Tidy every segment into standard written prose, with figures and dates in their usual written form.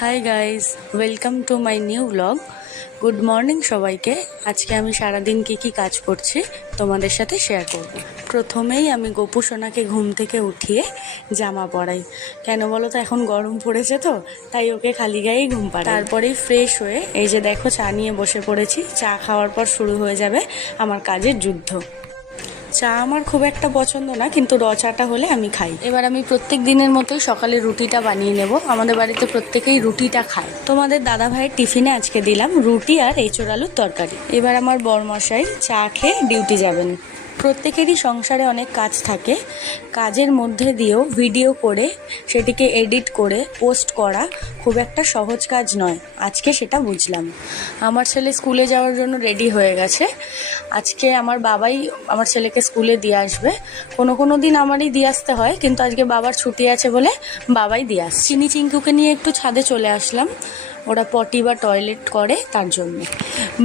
Hi guys, welcome to my new blog. Good morning সবাইকে। আজকে আমি সারাদিন কি কাজ করছি তোমাদের সাথে শেয়ার করব। প্রথমেই আমি গোপু সোনাকে ঘুম থেকে উঠিয়ে জামা পরাই। কেন বলো তো, এখন গরম পড়েছে তো, তাই ওকে খালি গায়েই ঘুম পাড়াই। তারপরেই ফ্রেশ হয়ে এই যে দেখো চা নিয়ে বসে পড়েছি। চা খাওয়ার পর শুরু হয়ে যাবে আমার কাজের যুদ্ধ। চা আমার খুব একটা পছন্দ না, কিন্তু র চাটা হলে আমি খাই। এবার আমি প্রত্যেক দিনের মতোই সকালে রুটিটা বানিয়ে নেব। আমাদের বাড়িতে প্রত্যেকেই রুটিটা খায়। তোমাদের দাদা ভাইয়ের টিফিনে আজকে দিলাম রুটি আর এঁচোড় আলুর তরকারি। এবার আমার বরমশাই চা খেয়ে ডিউটি যাবেন। প্রত্যেকেরই সংসারে অনেক কাজ থাকে। কাজের মধ্যে দিয়েও ভিডিও করে সেটিকে এডিট করে পোস্ট করা খুব একটা সহজ কাজ নয়। আজকে সেটা বুঝলাম। আমার ছেলে স্কুলে যাওয়ার জন্য রেডি হয়ে গেছে। আজকে আমার বাবাই আমার ছেলেকে স্কুলে দিয়ে আসবে। কোনো দিন আমারই দিয়ে আসতে হয়, কিন্তু আজকে বাবার ছুটি আছে বলে বাবাই দিয়ে আসছে। চিনি চিঙ্কুকে নিয়ে একটু ছাদে চলে আসলাম, ওরা পটি বা টয়লেট করে তার জন্য।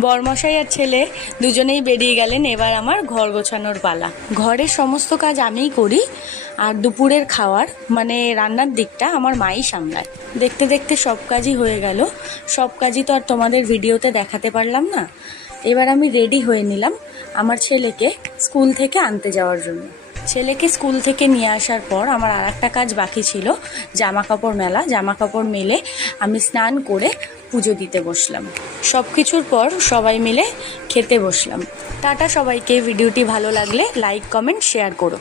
বরমশাই আর ছেলে দুজনেই বেরিয়ে গেলেন। এবার আমার ঘর গোছানোর পালা। ঘরের সমস্ত কাজ আমিই করি, আর দুপুরের খাওয়ার মানে রান্নার দিকটা আমার মাই সামলায়। দেখতে দেখতে সব কাজই হয়ে গেল। সব কাজই তো আর তোমাদের ভিডিওতে দেখাতে পারলাম না। এবার আমি রেডি হয়ে নিলাম আমার ছেলেকে স্কুল থেকে আনতে যাওয়ার জন্য। ছেলেকে স্কুল থেকে নিয়ে আসার পর আমার আর একটা কাজ বাকি ছিল, জামা কাপড় মেলা। জামা কাপড় মেলে আমি স্নান করে পুজো দিতে বসলাম। সব কিছুর পর সবাই মিলে খেতে বসলাম। টাটা সবাইকে। ভিডিওটি ভালো লাগলে লাইক, কমেন্ট, শেয়ার করো।